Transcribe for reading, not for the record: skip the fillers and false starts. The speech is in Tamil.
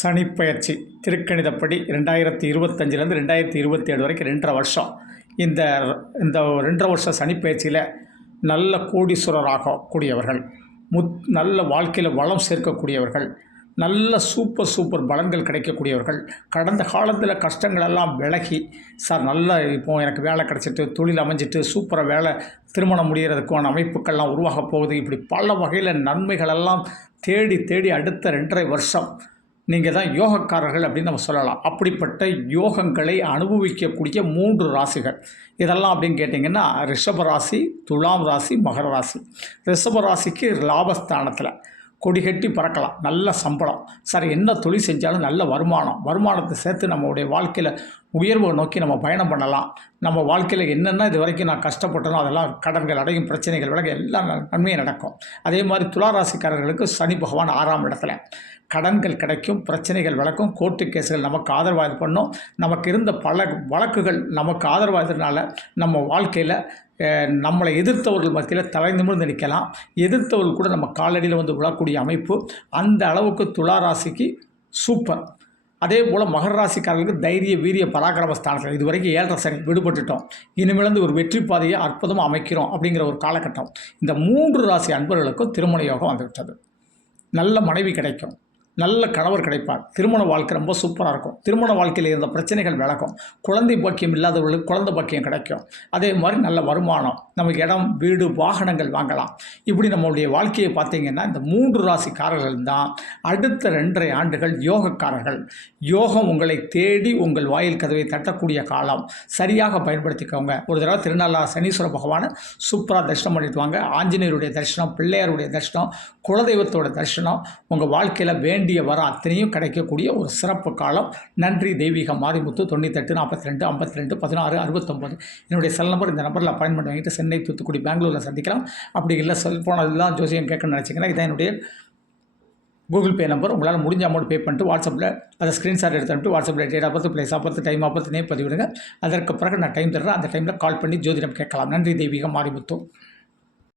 சனிப்பெயர்ச்சி திருக்கணிதப்படி 2025லேருந்து 2027 வரைக்கும் 2.5 வருஷம். இந்த இந்த 2.5 வருஷம் சனிப்பெயர்ச்சியில் நல்ல கோடீஸ்வரராக கூடியவர்கள், நல்ல வாழ்க்கையில் வளம் சேர்க்கக்கூடியவர்கள், நல்ல சூப்பர் பலன்கள் கிடைக்கக்கூடியவர்கள், கடந்த காலத்தில் கஷ்டங்களெல்லாம் விலகி சார் நல்ல இப்போது எனக்கு வேலை கிடச்சிட்டு தொழில் அமைஞ்சிட்டு சூப்பராக வேலை திருமணம் முடிகிறதுக்கான அமைப்புகள்லாம் உருவாக போகுது. இப்படி பல வகையில் நன்மைகளெல்லாம் தேடி தேடி அடுத்த 2.5 வருஷம் நீங்கள் தான் யோகக்காரர்கள் அப்படின்னு நம்ம சொல்லலாம். அப்படிப்பட்ட யோகங்களை அனுபவிக்கக்கூடிய 3 ராசிகள் இதெல்லாம் அப்படின்னு கேட்டிங்கன்னா ரிஷப ராசி, துலாம் ராசி, மகர ராசி. ரிஷப ராசிக்கு லாபஸ்தானத்தில் கொடிகட்டி பறக்கலாம், நல்ல சம்பளம். சார் என்ன தொழில் செஞ்சாலும் நல்ல வருமானத்தை சேர்த்து நம்மளுடைய வாழ்க்கையில் உயர்வை நோக்கி நம்ம பயணம் பண்ணலாம். நம்ம வாழ்க்கையில் என்னென்ன இது வரைக்கும் நான் கஷ்டப்பட்டனோ அதெல்லாம் கடன்கள் அடையும், பிரச்சனைகள் விலக எல்லாம் நன்மையாக நடக்கும். அதே மாதிரி துளாராசிக்காரர்களுக்கு சனி பகவான் 6ஆம் இடத்துல கடன்கள் கிடைக்கும், பிரச்சனைகள் விளக்கும், கோர்ட்டு கேஸுகள் நமக்கு ஆதரவாக இது பண்ணும். நமக்கு இருந்த பல வழக்குகள் நமக்கு ஆதரவாகிறதுனால நம்ம வாழ்க்கையில் நம்மளை எதிர்த்தவர்கள் மத்தியில் தலை நிமிர்ந்து நிற்கலாம். எதிர்த்தவர்கள் கூட நம்ம காலடியில் வந்து விழக்கூடிய அமைப்பு அந்த அளவுக்கு துளாராசிக்கு சூப்பர். அதே போல் மகர ராசிக்காரர்களுக்கு தைரிய வீரிய பராக்கிரம ஸ்தானத்தில் இது வரைக்கும் 7.5 சனி விடுபட்டுட்டோம், இனிமேலேருந்து ஒரு வெற்றி பாதையை அற்புதமாக அமைக்கிறோம் அப்படிங்கிற ஒரு காலகட்டம். இந்த 3 ராசி அன்பர்களுக்கும் திருமண யோகம் வந்துவிட்டது. நல்ல மனைவி கிடைக்கும், நல்ல கணவர் கிடைப்பார், திருமண வாழ்க்கை ரொம்ப சூப்பராக இருக்கும். திருமண வாழ்க்கையில் இருந்த பிரச்சனைகள் விலகும், குழந்தை பாக்கியம் இல்லாதவர்களுக்கு குழந்தை பாக்கியம் கிடைக்கும். அதே மாதிரி நல்ல வருமானம், நமக்கு இடம் வீடு வாகனங்கள் வாங்கலாம். இப்படி நம்மளுடைய வாழ்க்கையை பார்த்திங்கன்னா இந்த 3 ராசிக்காரர்கள் தான் அடுத்த 2.5 ஆண்டுகள் யோகக்காரர்கள். யோகம் உங்களை தேடி உங்கள் வாயில் கதவை தட்டக்கூடிய காலம். சரியாக பயன்படுத்திக்கோங்க. ஒரு தடவை திருநள்ளாறு சனீஸ்வர பகவானை சூப்பராக தரிசனம் பண்ணிட்டு வாங்க. ஆஞ்சநேயருடைய தரிசனம், பிள்ளையாருடைய தரிசனம், குலதெய்வத்தோட தரிசனம் உங்கள் வாழ்க்கையில் வேண்டிய வர அத்தனையும் கிடைக்கக்கூடிய ஒரு சிறப்பு காலம். நன்றி. தெய்வீக மாரிமுத்து 98 42 52 16 69 என்னுடைய செல் நம்பர். இந்த நம்பரில் அப்பாயின்மெண்ட் வாங்கிட்டு சென்னை, தூத்துக்குடி, பெங்களூரில் சந்திக்கலாம். அப்படி இல்லை செல்ஃபோன் அதெல்லாம் ஜோசியம் கேட்கணும்னு நினச்சிங்கன்னா இதான் என்னுடைய கூகுள் பே நம்பர். உங்களால் முடிஞ்ச அமௌண்ட் பே பண்ணிட்டு வாட்ஸ்அப்பில் அதை ஸ்க்ரீன்ஷாட் எடுத்துட்டு வாட்ஸ்அப்பில் date of birth, place of birth, time of birth, name பதிவிடுங்க. அதற்கு பிறகு நான் டைம் தர்றேன். அந்த டைமில் கால் பண்ணி ஜோதிடம் கேட்கலாம். நன்றி. தெய்வீக மாரிமுத்து.